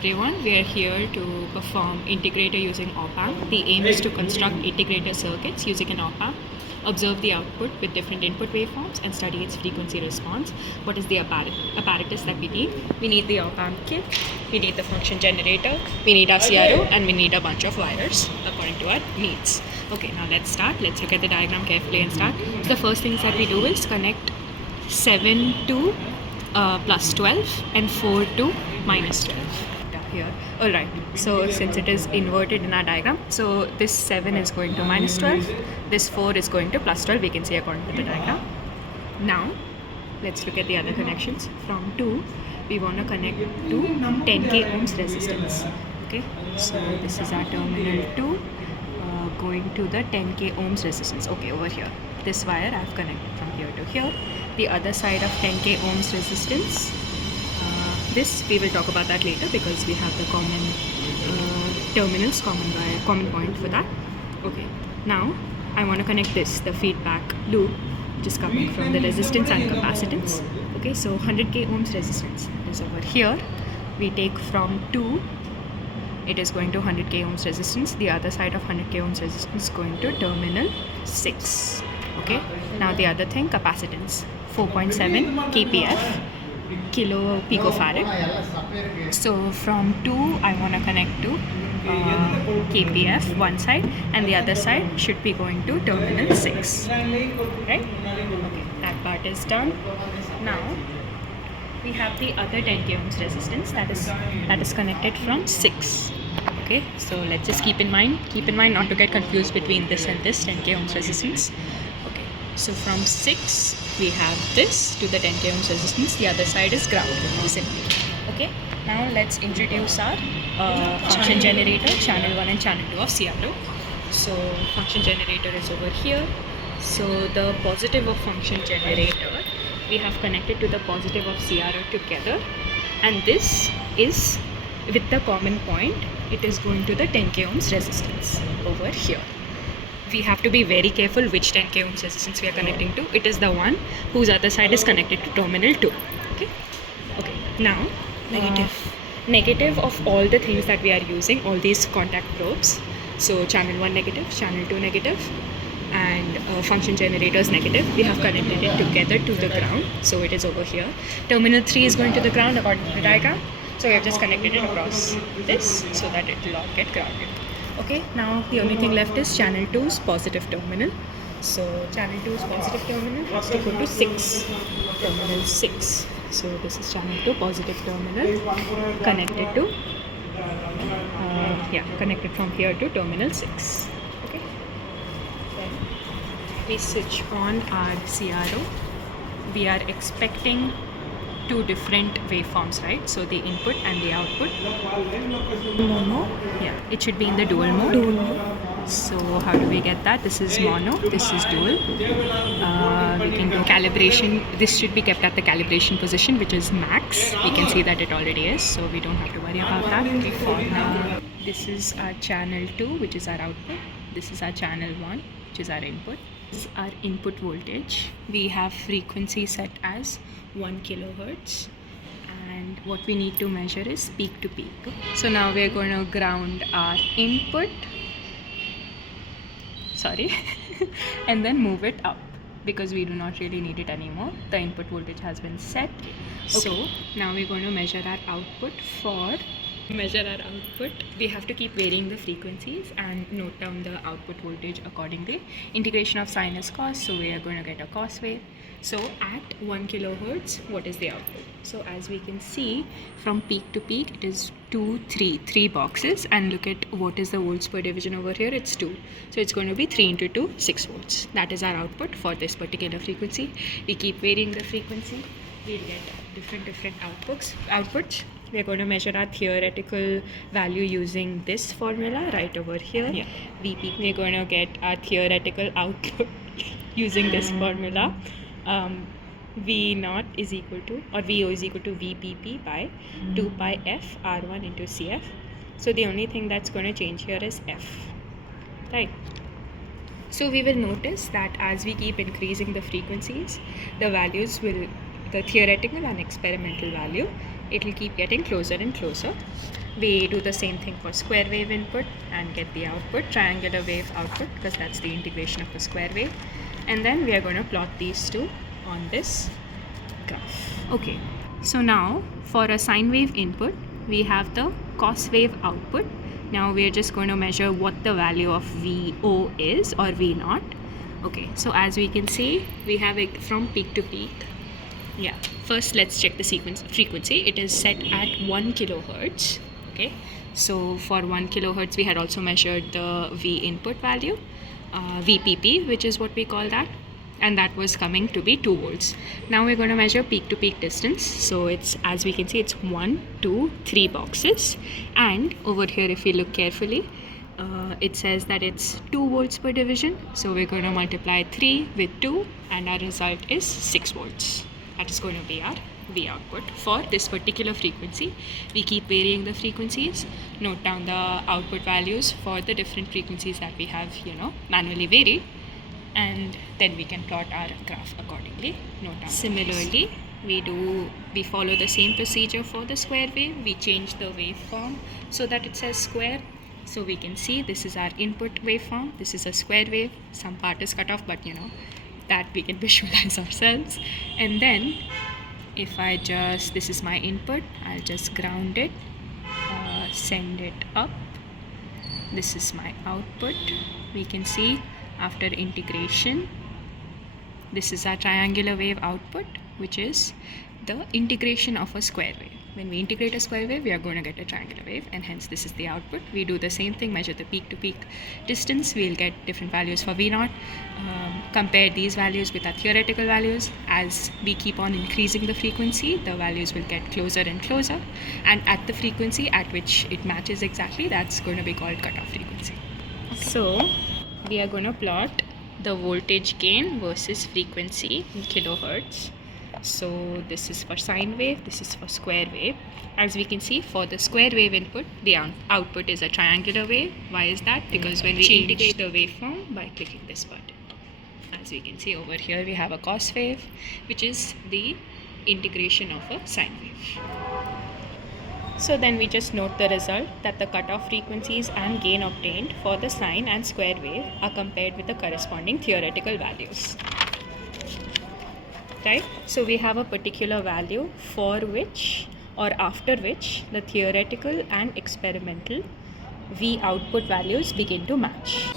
everyone, we are here to perform integrator using op-amp. The aim is to construct integrator circuits using an op-amp, observe the output with different input waveforms and study its frequency response. What is the apparatus that we need? We need the op-amp kit, we need the function generator, we need our CRO, and we need a bunch of wires according to our needs. Okay, now let's start. Let's look at the diagram carefully and start. So the first things that we do is connect 7 to plus 12 and 4 to minus 12 here. Alright, so since it is inverted in our diagram, so this 7 is going to minus 12, this 4 is going to plus 12, we can see according to the diagram. Now let's look at the other connections. From 2 we want to connect to 10k ohms resistance. Okay, so this is our terminal 2 going to the 10k ohms resistance. Okay, over here this wire I've connected from here to here. The other side of 10k ohms resistance, this we will talk about that later because we have the common terminals, common point for that. Okay, now I want to connect this, the feedback loop which is coming from the resistance and capacitance. Okay, so 100k ohms resistance is over here. We take from 2, it is going to 100k ohms resistance. The other side of 100k ohms resistance going to terminal 6. Okay, now the other thing, capacitance 4.7 kpf, kilo picofarad. So from 2 I want to connect to kpf one side, and the other side should be going to terminal 6, right? Okay, that part is done. Now we have the other 10k ohms resistance that is connected from 6. Okay, so let's just keep in mind not to get confused between this and this 10k ohms resistance. Okay, so from 6 we have this to the 10k ohms resistance, the other side is ground simply. Okay, now let's introduce our function generator, channel 1 and channel 2 of CRO. So function generator is over here. So the positive of function generator we have connected to the positive of CRO together, and this is with the common point, it is going to the 10k ohms resistance over here. We have to be very careful which 10k ohms resistance we are connecting to. It is the one whose other side is connected to terminal 2. Okay, now negative of all the things that we are using, all these contact probes. So channel 1 negative, channel 2 negative, and function generators negative, we have connected it together to the ground, so it is over here. Terminal 3 is going to the ground according to the diagram, so we have just connected it across this so that it will all get grounded. Okay, now the only thing left is channel 2's positive terminal. So channel 2's positive terminal has to go to 6, terminal 6. So this is channel 2 positive terminal connected to connected from here to terminal 6. Okay, then we switch on our CRO. We are expecting 2 different waveforms, right? So the input and the output. Mono. Yeah, it should be in the dual mode. So how do we get that? This is mono, this is dual. We can do calibration. This should be kept at the calibration position, which is max. We can see that it already is, so we don't have to worry about that. For now, this is our channel 2, which is our output. This is our channel 1, which is our input. This is our input voltage. We have frequency set as 1 kilohertz, and what we need to measure is peak to peak. So now we are going to ground our input, and then move it up because we do not really need it anymore. The input voltage has been set. Okay. So now we're going to measure our output. We have to keep varying the frequencies and note down the output voltage accordingly. Integration of sine is cos, so we are going to get a cos wave. So at 1 kilohertz, what is the output? So as we can see, from peak to peak it is 3 boxes, and look at what is the volts per division over here, it's 2. So it's going to be 3 into 2, 6 volts. That is our output for this particular frequency. We keep varying the frequency, we'll get different outputs. We're going to measure our theoretical value using this formula right over here. Yeah. VP. We're going to get our theoretical output using this formula. V0 is equal to, or VO is equal to VPP by 2 pi F R1 into CF. So the only thing that's going to change here is F, right? So we will notice that as we keep increasing the frequencies, the values will, the theoretical and experimental value it will keep getting closer and closer. We do the same thing for square wave input and get the output, triangular wave output, because that's the integration of the square wave. And then we are going to plot these two on this graph. Okay, so now for a sine wave input, we have the cos wave output. Now we are just going to measure what the value of VO is, or V0. Okay, so as we can see, we have it from peak to peak. Yeah, first let's check the frequency. It is set at 1 kilohertz. Okay, so for 1 kilohertz, we had also measured the V input value, VPP, which is what we call that, and that was coming to be 2 volts. Now we're going to measure peak to peak distance. So it's, as we can see, it's 1, 2, 3 boxes, and over here, if you look carefully, it says that it's 2 volts per division. So we're going to multiply 3 with 2, and our result is 6 volts. That is going to be our V output for this particular frequency. We keep varying the frequencies, note down the output values for the different frequencies that we have, manually varied, and then we can plot our graph accordingly. Note down. Similarly, we follow the same procedure for the square wave. We change the waveform so that it says square. So we can see this is our input waveform. This is a square wave. Some part is cut off, but that we can visualize ourselves. And then if this is my input, I'll just ground it, send it up. This is my output. We can see after integration, this is our triangular wave output, which is the integration of a square wave. When we integrate a square wave, we are going to get a triangular wave, and hence this is the output. We do the same thing, measure the peak to peak distance. We'll get different values for V0. Compare these values with our theoretical values. As we keep on increasing the frequency, the values will get closer and closer, and at the frequency at which it matches exactly, that's going to be called cutoff frequency. Okay. So we are going to plot the voltage gain versus frequency in kilohertz. So this is for sine wave, this is for square wave. As we can see, for the square wave input, the output is a triangular wave. Why is that? Because when we integrate the waveform by clicking this button, as we can see over here, we have a cos wave, which is the integration of a sine wave. So then we just note the result that the cutoff frequencies and gain obtained for the sine and square wave are compared with the corresponding theoretical values. Right? So we have a particular value for which or after which the theoretical and experimental V output values begin to match.